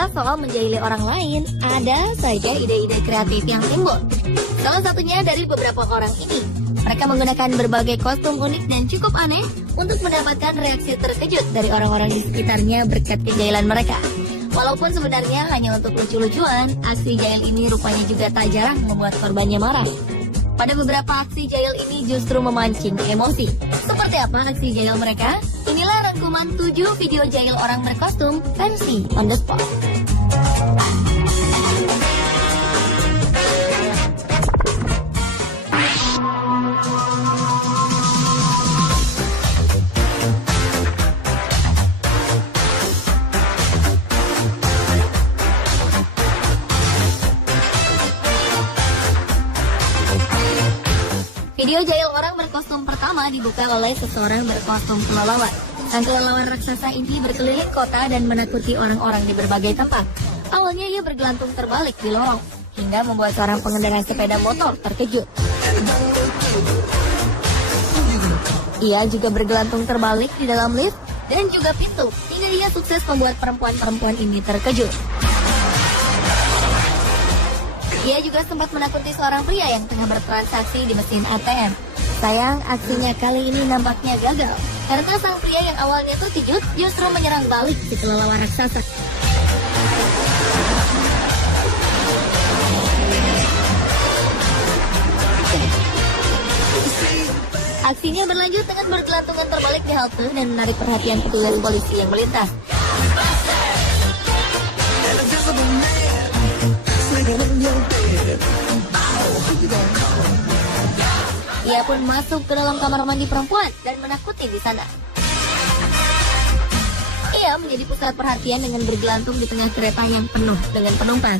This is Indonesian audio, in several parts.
berbicara soal menjahili orang lain, ada saja ide-ide kreatif yang timbul. Salah satunya dari beberapa orang ini. Mereka menggunakan berbagai kostum unik dan cukup aneh untuk mendapatkan reaksi terkejut dari orang-orang di sekitarnya berkat kejahilan mereka. Walaupun sebenarnya hanya untuk lucu-lucuan, aksi jahil ini rupanya juga tak jarang membuat korbannya marah. Pada beberapa aksi jahil ini justru memancing emosi. Seperti apa aksi jahil mereka? Inilah rangkuman 7 video jahil orang berkostum versi on the spot. Video jahil orang berkostum pertama dibuka oleh seseorang berkostum kelelawar. Sang kelelawar raksasa ini berkeliling kota dan menakuti orang-orang di berbagai tempat. Awalnya ia bergelantung terbalik di lorong, hingga membuat seorang pengendara sepeda motor terkejut. Ia juga bergelantung terbalik di dalam lift dan juga pintu, hingga ia sukses membuat perempuan-perempuan ini terkejut. Ia juga sempat menakuti seorang pria yang tengah bertransaksi di mesin ATM. Sayang, aksinya kali ini nampaknya gagal, karena sang pria yang awalnya terkejut justru menyerang balik si kelelawar raksasa. Aksinya berlanjut dengan bergelantungan terbalik di halte dan menarik perhatian petugas polisi yang melintas. Ia pun masuk ke dalam kamar mandi perempuan dan menakuti di sana. Ia menjadi pusat perhatian dengan bergelantung di tengah kereta yang penuh dengan penumpang.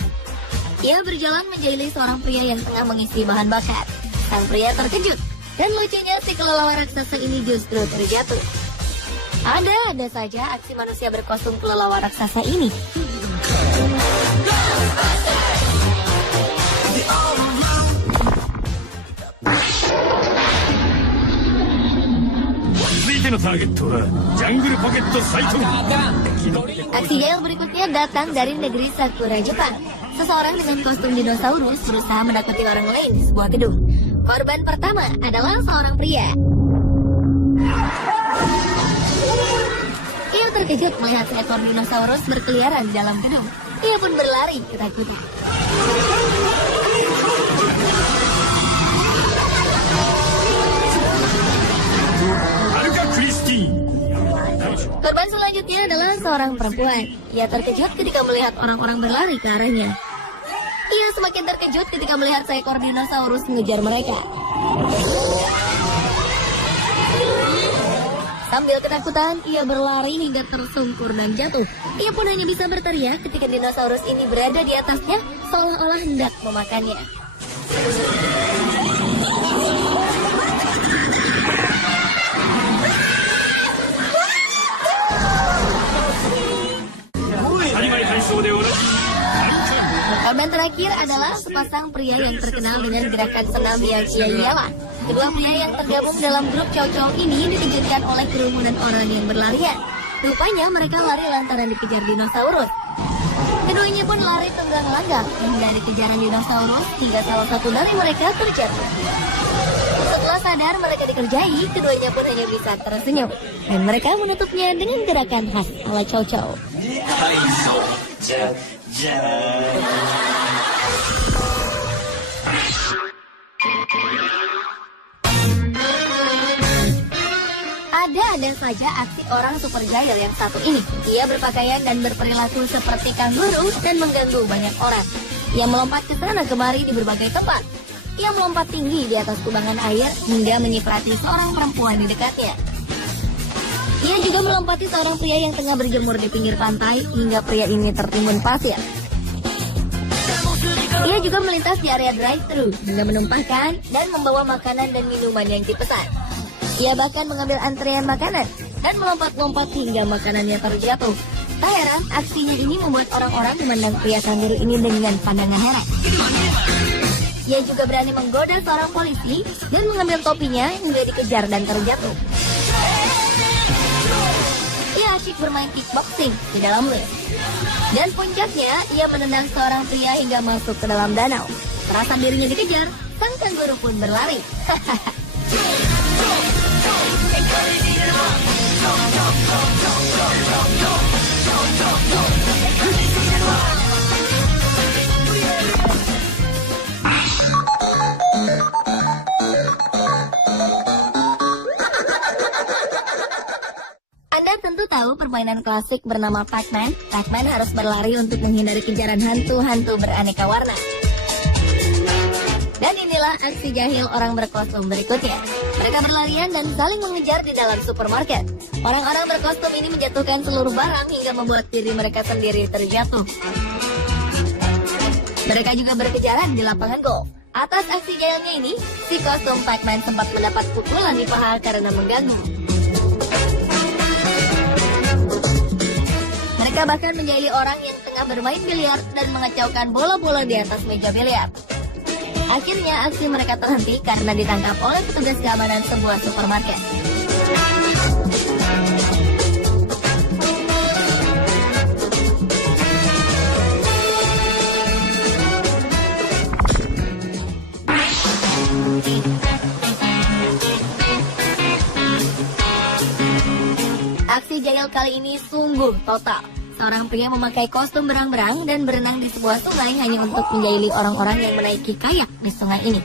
Ia berjalan menjahili seorang pria yang tengah mengisi bahan bakar. Sang pria terkejut, dan lucunya si kelelawar raksasa ini justru terjatuh. Ada saja aksi manusia berkostum kelelawar raksasa ini. Aksi jahil berikutnya datang dari negeri Sakura, Jepang. Seseorang dengan kostum dinosaurus berusaha menakuti orang lain di sebuah gedung. Korban pertama adalah seorang pria. Ia terkejut melihat seekor dinosaurus berkeliaran di dalam gedung. Ia pun berlari ketakutan. Korban selanjutnya adalah seorang perempuan. Ia terkejut ketika melihat orang-orang berlari ke arahnya. Ia semakin terkejut ketika melihat seekor dinosaurus mengejar mereka. Sambil ketakutan, ia berlari hingga tersungkur dan jatuh. Ia pun hanya bisa berteriak ketika dinosaurus ini berada di atasnya, seolah-olah hendak memakannya. Korban terakhir adalah sepasang pria yang terkenal dengan gerakan senam yang ia-ialah. Kedua pria yang tergabung dalam grup cowok-cowok ini dikejutkan oleh kerumunan orang yang berlarian. Rupanya mereka lari lantaran dikejar dinosaurus. Keduanya pun lari tunggang-langgang menghindari kejaran dinosaurus hingga salah satu dari mereka terjatuh. Setelah sadar mereka dikerjai, keduanya pun hanya bisa tersenyum. Dan mereka menutupnya dengan gerakan khas ala cowok-cowok. Ada saja aksi orang super jahil yang satu ini. Ia berpakaian dan berperilaku seperti kanguru dan mengganggu banyak orang. Ia melompat ke sana kemari di berbagai tempat. Ia melompat tinggi di atas kubangan air hingga menyiprati seorang perempuan di dekatnya. Ia juga melompati seorang pria yang tengah berjemur di pinggir pantai hingga pria ini tertimbun pasir. Ia juga melintas di area drive-thru hingga menumpahkan dan membawa makanan dan minuman yang dipesan. Ia bahkan mengambil antrean makanan dan melompat-lompat hingga makanannya terjatuh. Tak heran, aksinya ini membuat orang-orang memandang pria kanguru ini dengan pandangan heran. Ia juga berani menggoda seorang polisi dan mengambil topinya hingga dikejar dan terjatuh. Ia asyik bermain kickboxing di dalam lift. Dan puncaknya, ia menendang seorang pria hingga masuk ke dalam danau. Terasa dirinya dikejar, sang kanguru pun berlari. Anda tentu tahu permainan klasik bernama Pac-Man. Pac-Man harus berlari untuk menghindari kejaran hantu-hantu beraneka warna. Dan inilah aksi jahil orang berkostum berikutnya. Mereka berlarian dan saling mengejar di dalam supermarket. Orang-orang berkostum ini menjatuhkan seluruh barang hingga membuat diri mereka sendiri terjatuh. Mereka juga berkejaran di lapangan golf. Atas aksi jahilnya ini, si kostum Pac-Man sempat mendapat pukulan di paha karena mengganggu. Mereka bahkan menjahili orang yang tengah bermain biliar dan mengacaukan bola-bola di atas meja biliar. Akhirnya aksi mereka terhenti karena ditangkap oleh petugas keamanan sebuah supermarket. Aksi jahil kali ini sungguh total. Seorang pria memakai kostum berang-berang dan berenang di sebuah sungai hanya untuk menjahili orang-orang yang menaiki kayak di sungai ini.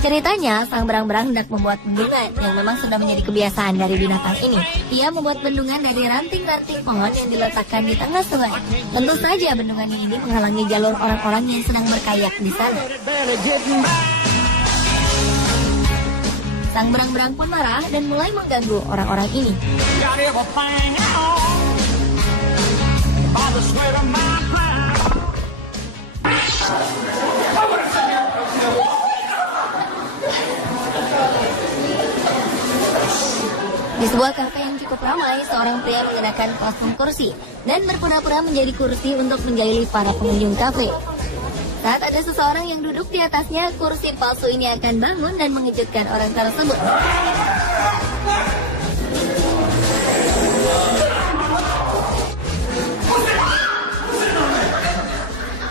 Ceritanya, sang berang-berang hendak membuat bendungan yang memang sudah menjadi kebiasaan dari binatang ini. Ia membuat bendungan dari ranting-ranting pohon yang diletakkan di tengah sungai. Tentu saja bendungan ini menghalangi jalur orang-orang yang sedang berkayak di sana. Sang berang-berang pun marah dan mulai mengganggu orang-orang ini. Di sebuah kafe yang cukup ramai, seorang pria mengenakan kostum kursi dan berpura-pura menjadi kursi untuk menjahili para pengunjung kafe. Saat ada seseorang yang duduk di atasnya, kursi palsu ini akan bangun dan mengejutkan orang tersebut.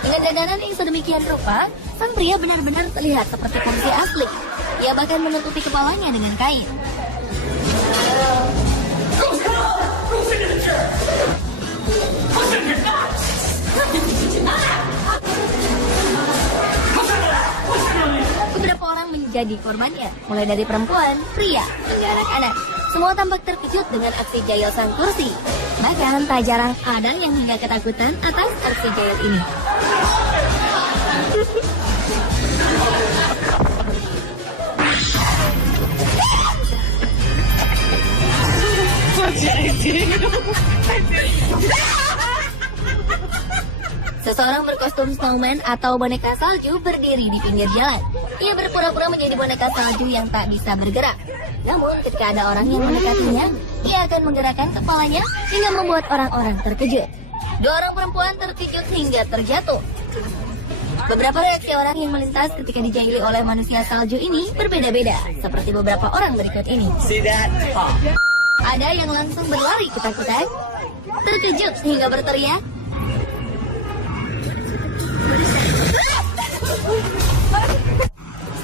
Dengan dandanan yang sedemikian rupa, sang pria benar-benar terlihat seperti kursi asli. Ia bahkan menutupi kepalanya dengan kain. Beberapa orang menjadi korbannya, mulai dari perempuan, pria, hingga anak-anak. Semua tampak terkejut dengan aksi jahil sang kursi. Bahkan tak jarang ada yang hingga ketakutan atas aksi jahil ini. Seseorang berkostum snowman atau boneka salju berdiri di pinggir jalan. Ia berpura-pura menjadi boneka salju yang tak bisa bergerak. Namun ketika ada orang yang mendekatinya, ia akan menggerakkan kepalanya hingga membuat orang-orang terkejut. Dua orang perempuan terkejut hingga terjatuh. Beberapa reaksi orang yang melintas ketika dijahili oleh manusia salju ini berbeda-beda, seperti beberapa orang berikut ini. Ada yang langsung berlari ketakutan, terkejut hingga berteriak,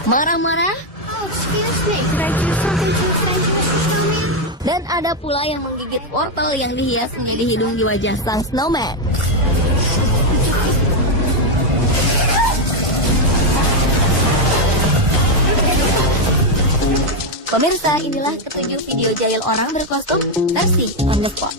marah-marah, dan ada pula yang menggigit wortel yang dihias menjadi hidung di wajah sang snowman. Pemirsa, inilah ketujuh video jahil orang berkostum versi on the spot.